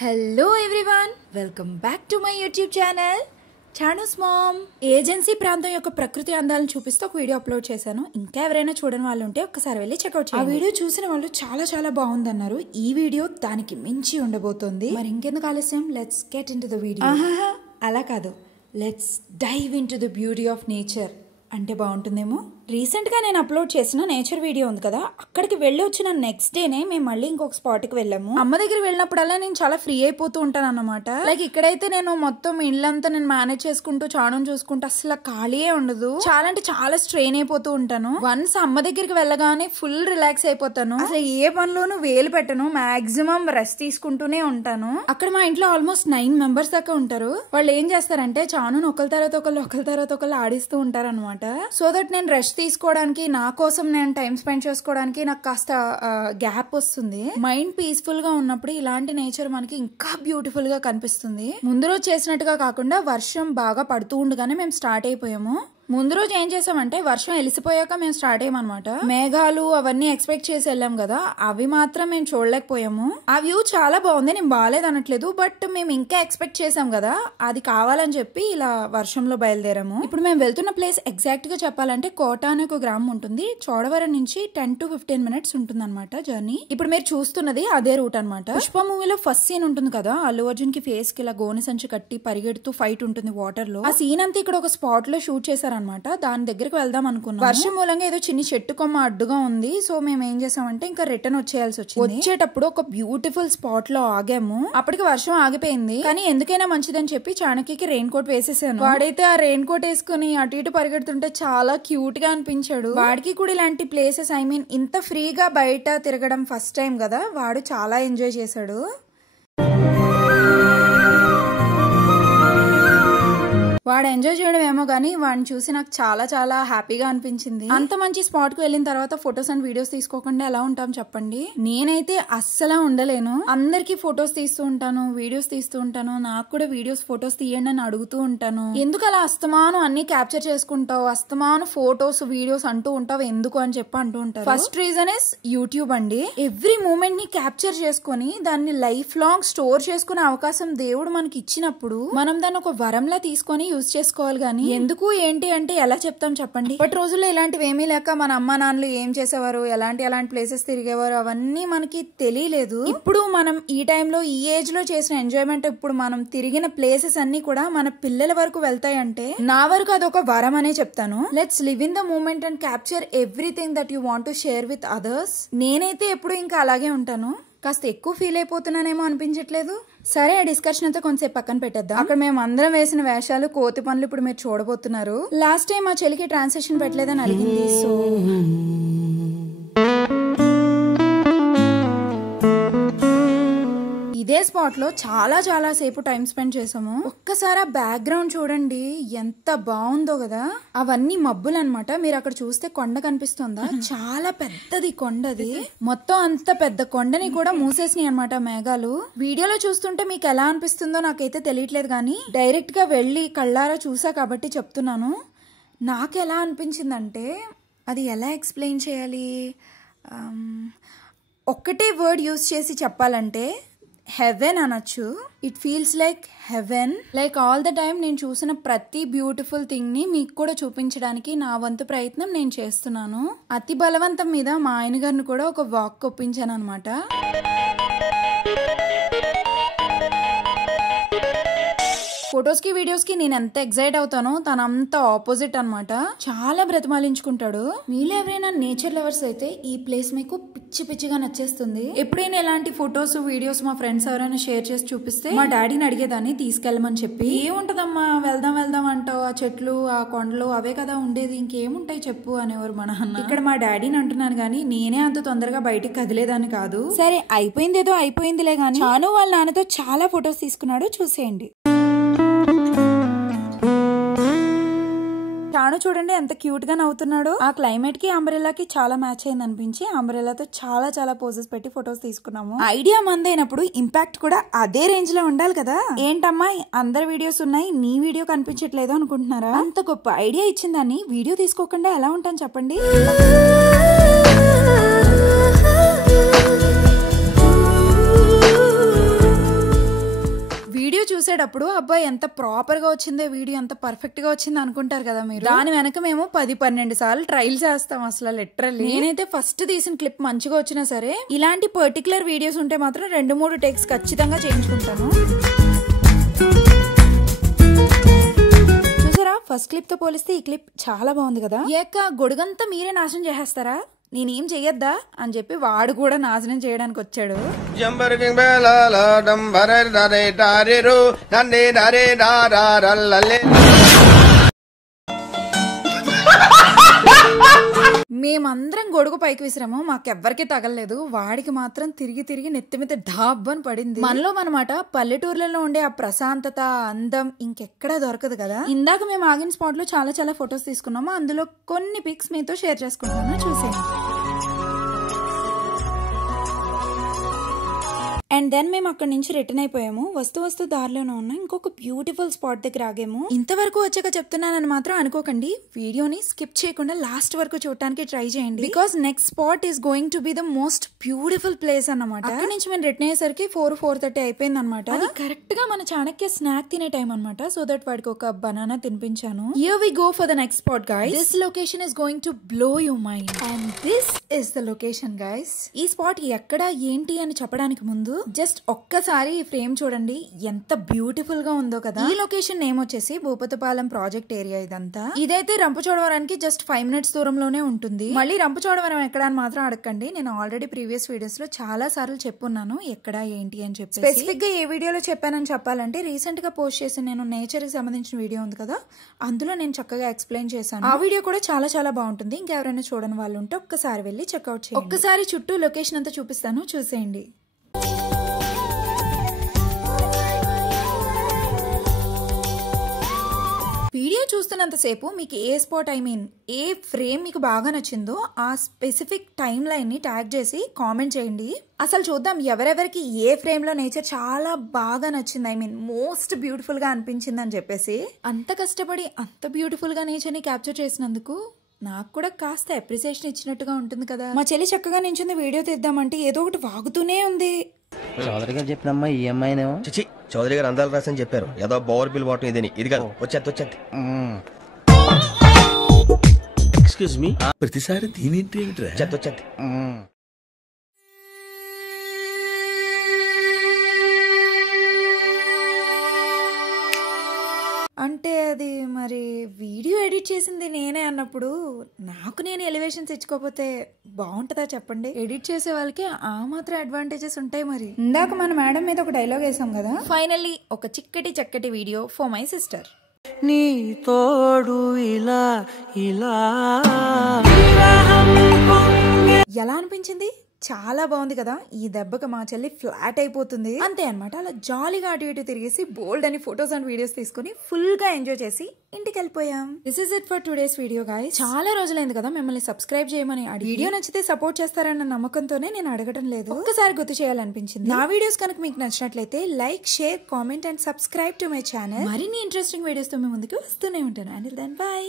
Hello everyone, welcome back to my YouTube channel Chanu's mom. Agency ప్రాంతం యొక్క ప్రకృతి అందాలను చూపిస్తూ ఒక వీడియో అప్లోడ్ చేశాను. ఇంకా ఎవరైనా చూడని వాళ్ళు ఉంటే ఒక్కసారి వెళ్ళి చెక్అౌట్ చేయండి. ఆ వీడియో చూసిన వాళ్ళు చాలా చాలా బాగుందన్నారు. ఈ వీడియో దానికి మించి ఉండబోతోంది. మరి ఇంకెందుకు ఆలస్యం, let's get into the video. అలా కాదు, let's dive into the beauty of nature అంటే బాగుంటుందేమో. రీసెంట్గా నేను అప్లోడ్ చేసిన నేచర్ వీడియో ఉంది కదా, అక్కడికి వెళ్ళి వచ్చిన నెక్స్ట్ డేనే మేము మళ్ళీ ఇంకొక స్పాట్కి వెళ్ళాము. అమ్మ దగ్గర వెళ్ళినప్పుడల్లా నేను చాలా ఫ్రీ అయిపోతూ ఉంటాను అన్నమాట. లైక్ ఇక్కడైతే నేను మొత్తం ఇల్లంతా నేను మేనేజ్ చేసుకుంటూ చాణం చూసుకుంటూ అసలు ఖాళీయే ఉండదు. చాలా అంటే చాలా స్ట్రెయిన్ అయిపోతూ ఉంటాను. వన్స్ అమ్మ దగ్గరికి వెళ్ళగానే ఫుల్ రిలాక్స్ అయిపోతాను. అసలు ఏ పనిలోనూ వేలు పెట్టను, మాక్సిమం రెస్ట్ తీసుకుంటూనే ఉంటాను. అక్కడ మా ఇంట్లో ఆల్మోస్ట్ 9 మెంబర్స్ దాకా ఉంటారు. వాళ్ళు ఏం చేస్తారంటే చాను ఒకరి తర్వాత ఒకళ్ళు ఆడిస్తూ ఉంటారు అనమాట. సో దట్ నేను రెస్ట్ తీసుకోవడానికి, నా కోసం నేను టైం స్పెండ్ చేసుకోవడానికి నాకు కాస్త గ్యాప్ వస్తుంది. మైండ్ పీస్ఫుల్ గా ఉన్నప్పుడు ఇలాంటి నేచర్ మనకి ఇంకా బ్యూటిఫుల్ గా కనిపిస్తుంది. ముందు రోజు చేసినట్టుగా కాకుండా వర్షం బాగా పడుతూ ఉండగానే మేము స్టార్ట్ అయిపోయాము. ముందు రోజు ఏం చేసామంటే వర్షం వెలిసిపోయాక మేము స్టార్ట్ అయ్యామన్నమాట. మేఘాలు అవన్నీ ఎక్స్పెక్ట్ చేసి వెళ్ళాం కదా, అవి మాత్రం మేము చూడలేకపోయాము. ఆ వ్యూ చాలా బాగుంది, నేను బాగాలేదు అనట్లేదు, బట్ మేము ఇంకా ఎక్స్పెక్ట్ చేసాం కదా, అది కావాలని చెప్పి ఇలా వర్షంలో బయలుదేరాము. ఇప్పుడు మేము వెళ్తున్న ప్లేస్ ఎగ్జాక్ట్ గా చెప్పాలంటే కోట అనే ఒక గ్రామం ఉంటుంది. చోడవరం నుంచి 10 to 15 minutes ఉంటుంది అనమాట జర్నీ. ఇప్పుడు మీరు చూస్తున్నది అదే రూట్ అనమాట. పుష్ప మూవీలో ఫస్ట్ సీన్ ఉంటుంది కదా, అల్లు అర్జున్ కి ఫేస్ కి ఇలా గోనె సంచి కట్టి పరిగెడుతూ ఫైట్ ఉంటుంది వాటర్ లో. ఆ సీన్ అంతా ఇక్కడ ఒక స్పాట్ లో షూట్ చేశారు అనమాట. దాని దగ్గరకు వెళ్దాం అనుకున్నాం. వర్షం మూలంగా ఏదో చిన్న చెట్టు కొమ్మ అడ్డుగా ఉంది. సో మేము ఏం చేసామంటే ఇంకా రిటర్న్ వచ్చేయాల్సి వచ్చింది. వచ్చేటప్పుడు ఒక బ్యూటిఫుల్ స్పాట్ లో ఆగాము. అప్పటికి వర్షం ఆగిపోయింది, కానీ ఎందుకైనా మంచిదని చెప్పి చాణక్యకి రెయిన్ కోట్ వేసేసాను. వాడైతే ఆ రెయిన్ కోట్ వేసుకుని అటు ఇటు పరిగెడుతుంటే చాలా క్యూట్ గా అనిపించాడు. వాడికి కూడా ఇలాంటి ప్లేసెస్, ఐ మీన్ ఇంత ఫ్రీగా బయట తిరగడం ఫస్ట్ టైం కదా, వాడు చాలా ఎంజాయ్ చేశాడు. వాడు ఎంజాయ్ చేయడం ఏమో గానీ వాడిని చూసి నాకు చాలా చాలా హ్యాపీగా అనిపించింది. అంత మంచి స్పాట్ కు వెళ్ళిన తర్వాత ఫొటోస్ అండ్ వీడియోస్ తీసుకోకుండా ఎలా ఉంటాం చెప్పండి. నేనైతే అస్సలు ఉండలేను. అందరికి ఫొటోస్ తీస్తూ ఉంటాను, వీడియోస్ తీస్తూ ఉంటాను. నాకు కూడా వీడియోస్ ఫొటోస్ తీయండి అని అడుగుతూ ఉంటాను. ఎందుకు అలా అస్తమాను అన్ని క్యాప్చర్ చేసుకుంటావు, అస్తమాను ఫొటోస్ వీడియోస్ అంటూ ఉంటావు ఎందుకు అని చెప్పి అంటూ ఉంటారు. ఫస్ట్ రీజన్ ఇస్ యూట్యూబ్ అండి. ఎవ్రీ మూమెంట్ ని క్యాప్చర్ చేసుకుని దాన్ని లైఫ్ లాంగ్ స్టోర్ చేసుకునే అవకాశం దేవుడు మనకి ఇచ్చినప్పుడు మనం దాన్ని ఒక వరంలా తీసుకొని యూజ్ చేసుకోవాలి. గానీ ఎందుకు ఏంటి అంటే ఎలా చెప్తాం చెప్పండి. బట్ రోజుల్లో ఇలాంటివి ఏమీ లేక మన అమ్మా నాన్నలు ఏం చేసేవారు, ఎలాంటి ప్లేసెస్ తిరిగేవారు అవన్నీ మనకి తెలియలేదు. ఇప్పుడు మనం ఈ టైంలో ఈ ఏజ్ లో చేసిన ఎంజాయ్మెంట్, ఇప్పుడు మనం తిరిగిన ప్లేసెస్ అన్ని కూడా మన పిల్లల వరకు వెళ్తాయంటే నా వరకు అదొక వరం అనే చెప్తాను. Let's live in the moment and capture everything that you want to share with others. నేనైతే ఎప్పుడు ఇంకా అలాగే ఉంటాను. కాస్త ఎక్కువ ఫీల్ అయిపోతున్నానేమో అనిపించట్లేదు. సరే, ఆ డిస్కషన్ అంతా కొంచెంసేపు పక్కన పెట్టేద్దాం. అక్కడ మేము అందరం వేసిన వేషాలు, కోతి పనులు ఇప్పుడు మీరు చూడబోతున్నారు. లాస్ట్ టైం మా చెల్లికి ట్రాన్సాక్షన్ పెట్టలేదని అడిగింది. సో ఇదే స్పాట్ లో చాలా చాలా సేపు టైం స్పెండ్ చేసాము. ఒక్కసారి ఆ బ్యాక్గ్రౌండ్ చూడండి, ఎంత బాగుందో కదా. అవన్నీ మబ్బులు అనమాట. మీరు అక్కడ చూస్తే కొండ కనిపిస్తుందా, చాలా పెద్దది కొండది. మొత్తం అంత పెద్ద కొండని కూడా మూసేసినాయి అనమాట మేఘాలు. వీడియోలో చూస్తుంటే మీకు ఎలా అనిపిస్తుందో నాకైతే తెలియట్లేదు, కానీ డైరెక్ట్ గా వెళ్ళి కళ్ళారా చూసా కాబట్టి చెప్తున్నాను. నాకు ఎలా అనిపించిందంటే, అది ఎలా ఎక్స్ప్లెయిన్ చేయాలి, ఒక్కటే వర్డ్ యూజ్ చేసి చెప్పాలంటే హెవెన్ అనొచ్చు. It feels like heaven. Like all the time నేను చూసిన ప్రతి బ్యూటిఫుల్ థింగ్ ని మీకు కూడా చూపించడానికి నా వంతు ప్రయత్నం నేను చేస్తున్నాను. అతి బలవంతం మీద మా ఆయన గారిని కూడా ఒక వాక్ ఒప్పించాను అనమాట. ఫొటోస్ కి వీడియోస్ కి నేను ఎంత ఎక్సైట్ అవుతానో తనంత ఆపోజిట్ అనమాట. చాలా బ్రతిమాలించుకుంటాడు. మీలో ఎవరైనా నేచర్ లవర్స్ అయితే ఈ ప్లేస్ మీకు పిచ్చి పిచ్చిగా నచ్చేస్తుంది. ఎప్పుడైనా ఎలాంటి ఫొటోస్ వీడియోస్ మా ఫ్రెండ్స్ ఎవరైనా షేర్ చేసి చూపిస్తే మా డాడీని అడిగేదాన్ని తీసుకెళ్ళమని చెప్పి. ఏముంటదమ్మా వెళ్దాం అంటావు, ఆ చెట్లు ఆ కొండలు అవే కదా ఉండేది, ఇంకేముంటాయి చెప్పు అనేవారు మా నాన్న. ఇక్కడ మా డాడీని అంటున్నాను గానీ నేనే అంత తొందరగా బయటికి కదిలేదాన్ని కాదు. సరే, అయిపోయిందేదో అయిపోయిందిలే గానీ చాను వాళ్ళ నాన్నతో చాలా ఫొటోస్ తీసుకున్నాడు, చూసేయండి. చాను చూడండి ఎంత క్యూట్ గా నవ్వుతున్నాడు. ఆ క్లైమేట్ కి అంబ్రెల్లాకి చాలా మ్యాచ్ అయింది అనిపించి అంబ్రెల్లాతో చాలా చాలా పోజెస్ పెట్టి ఫొటోస్ తీసుకున్నాము. ఐడియా మందైనప్పుడు ఇంపాక్ట్ కూడా అదే రేంజ్ లో ఉండాలి కదా. ఏంటమ్మా అందరి వీడియోస్ ఉన్నాయి, నీ వీడియో కనిపించట్లేదు అనుకుంటున్నారా? అంత గొప్ప ఐడియా ఇచ్చిందాన్ని వీడియో తీసుకోకుండా ఎలా ఉంటాను చెప్పండి. చూసేటప్పుడు అబ్బాయి ఎంత ప్రాపర్ గా వచ్చిందో వీడియో, ఎంత పర్ఫెక్ట్ గా వచ్చింది అనుకుంటారు కదా మీరు. దాని వెనక మేము 10-12 సార్లు ట్రైల్ చేస్తాం అసలు లిటరల్లీ. నేనైతే ఫస్ట్ తీసిన క్లిప్ మంచిగా వచ్చినా సరే ఇలాంటి పర్టికులర్ వీడియోస్ ఉంటే మాత్రం 2-3 టేక్స్ ఖచ్చితంగా చేయించుకుంటాను. చూసారా, ఫస్ట్ క్లిప్ తో పోలిస్తే ఈ క్లిప్ చాలా బాగుంది కదా. ఏక గొడుగంతా మీరే నాశనం చేసేస్తారా, నేనేం చెయ్యొద్దా అని చెప్పి వాడు కూడా నాశనం చేయడానికి వచ్చాడు. మేమందరం గొడుగు పైకి విసిరాము, మాకెవ్వరికి తగలలేదు. వాడికి మాత్రం తిరిగి తిరిగి నెత్తి మీద డాబ్బని పడింది. మనలో అనమాట పల్లెటూర్లలో ఉండే ఆ ప్రశాంతత, అందం ఇంకెక్కడా దొరకదు కదా. ఇందాక మేము ఆగిన స్పాట్ లో చాలా ఫొటోస్ తీసుకున్నాము. అందులో కొన్ని పిక్స్ మీతో షేర్ చేసుకుంటున్నాను, చూసేయండి. అండ్ దెన్ మేము అక్కడి నుంచి రిటర్న్ అయిపోయాము. వస్తూ దారిలోనే ఉన్న ఇంకొక బ్యూటిఫుల్ స్పాట్ దగ్గర ఆగాము. ఇంతవరకు వచ్చాక చెప్తున్నానని మాత్రం అనుకోకండి, వీడియోని స్కిప్ చేయకుండా లాస్ట్ వరకు చూడటానికి ట్రై చేయండి. Because next spot is going to be the most beautiful place అన్నమాట. అక్కడి నుంచి మేము రిటర్న్ అయ్యేసరికి 4-4:30 అయిపోయింది అనమాట. అది కరెక్ట్ గా మన చాణక్య స్నాక్ తినే టైం అనమాట. సో దట్ వాడికి ఒక బనానా తినిపించాను. Here we go for the next spot guys. This location is going to blow your mind and this is the location guys. ఈ స్పాట్ ఎక్కడ ఏంటి అని చెప్పడానికి ముందు జస్ట్ ఒక్కసారి ఈ ఫ్రేమ్ చూడండి, ఎంత బ్యూటిఫుల్ గా ఉందో కదా. ఈ లొకేషన్ నేమ్ వచ్చేసి భూపతిపాలెం ప్రాజెక్ట్ ఏరియా. ఇదంతా ఇదైతే రంపచోడవరానికి జస్ట్ 5 minutes దూరంలోనే ఉంటుంది. మళ్ళీ రంపచోడవరం ఎక్కడ అని మాత్రం అడగండి, నేను ఆల్రెడీ ప్రీవియస్ వీడియోస్ లో చాలా సార్లు చెప్పున్నాను ఎక్కడ ఏంటి అని చెప్పి. స్పెసిఫిక్ గా ఏ వీడియోలో చెప్పానని చెప్పాలంటే రీసెంట్ గా పోస్ట్ చేసి నేను నేచర్ కి సంబంధించిన వీడియో ఉంది కదా, అందులో నేను చక్కగా ఎక్స్ప్లెయిన్ చేశాను. ఆ వీడియో కూడా చాలా బాగుంటుంది. ఇంకెవరైనా చూడని వాళ్ళు ఉంటే ఒక్కసారి వెళ్ళి చెక్అౌట్ చేయండి. ఒక్కసారి చుట్టూ లొకేషన్ అంతా చూపిస్తాను, చూసేయండి. వీడియో చూస్తున్నంతసేపు మీకు ఏ స్పాట్ ఏ ఫ్రేమ్ మీకు బాగా నచ్చిందో ఆ స్పెసిఫిక్ టైం లైన్ ని ట్యాగ్ చేసి కామెంట్ చేయండి. అసలు చూద్దాం ఎవరెవరికి ఏ ఫ్రేమ్ లో నేచర్ చాలా బాగా నచ్చింది, మోస్ట్ బ్యూటిఫుల్ గా అనిపించింది అని చెప్పేసి. అంత కష్టపడి అంత బ్యూటిఫుల్ గా నేచర్ ని క్యాప్చర్ చేసినందుకు నాకు కూడా కాస్త అప్రిసియేషన్ ఇచ్చినట్టుగా ఉంటుంది కదా. మా చెల్లి చక్కగా నించుంది, వీడియో తీద్దామంటే ఏదో ఒకటి వాగుతూనే ఉంది. చౌదరి గారు చెప్పినమ్మా ఈ అమ్మాయినేమో. చిచి, చౌదరి గారు అందాలు రాసని చెప్పారు. ఏదో బోర్ బిల్ వాటం ఇదని. ఇది కాదు, వచ్చేది. ఎక్స్క్యూజ్ మీ, ప్రతిసారి దీనింటి ఏమిట్రా? వచ్చేది. అంటే అది మరి వీడియో ఎడిట్ చేసింది నేనే అన్నప్పుడు నాకు నేను ఎలివేషన్స్ ఇచ్చుకోకపోతే బాగుంటుందా చెప్పండి. ఎడిట్ చేసే వాళ్ళకి ఆ మాత్రం అడ్వాంటేజెస్ ఉంటాయి. మరి ఇందాక మన మేడం మీద ఒక డైలాగ్ వేసాం కదా, ఫైనల్లీ ఒక చక్కటి వీడియో ఫర్ మై సిస్టర్. నీ తోడు ఇలా ఎలా అనిపించింది? చాలా బాగుంది కదా. ఈ దెబ్బకి మా చెల్లి ఫ్లాట్ అయిపోతుంది అంతే అనమాట. అలా జాలీగా అటు ఇటు తిరిగేసి బోల్డ్ అని ఫొటోస్ అండ్ వీడియోస్ తీసుకుని ఫుల్ గా ఎంజాయ్ చేసి ఇంటికి వెళ్ళిపోయాం. This is it for today's video guys. చాలా రోజులైంది కదా మిమ్మల్ని సబ్స్క్రైబ్ చేయమని అడిగి. వీడియో నచ్చితే సపోర్ట్ చేస్తారన్న నమ్మకంతోనే నేను అడగటం లేదు, ఒక్కసారి గుర్తు చేయాలనిపించింది. నా వీడియోస్ కనుక మీకు నచ్చినట్లయితే like, share, comment and subscribe to my channel. మరిన్ని ఇంట్రెస్టింగ్ వీడియోస్ తో మీ ముందుకు వస్తూనే ఉంటాను. Until then by.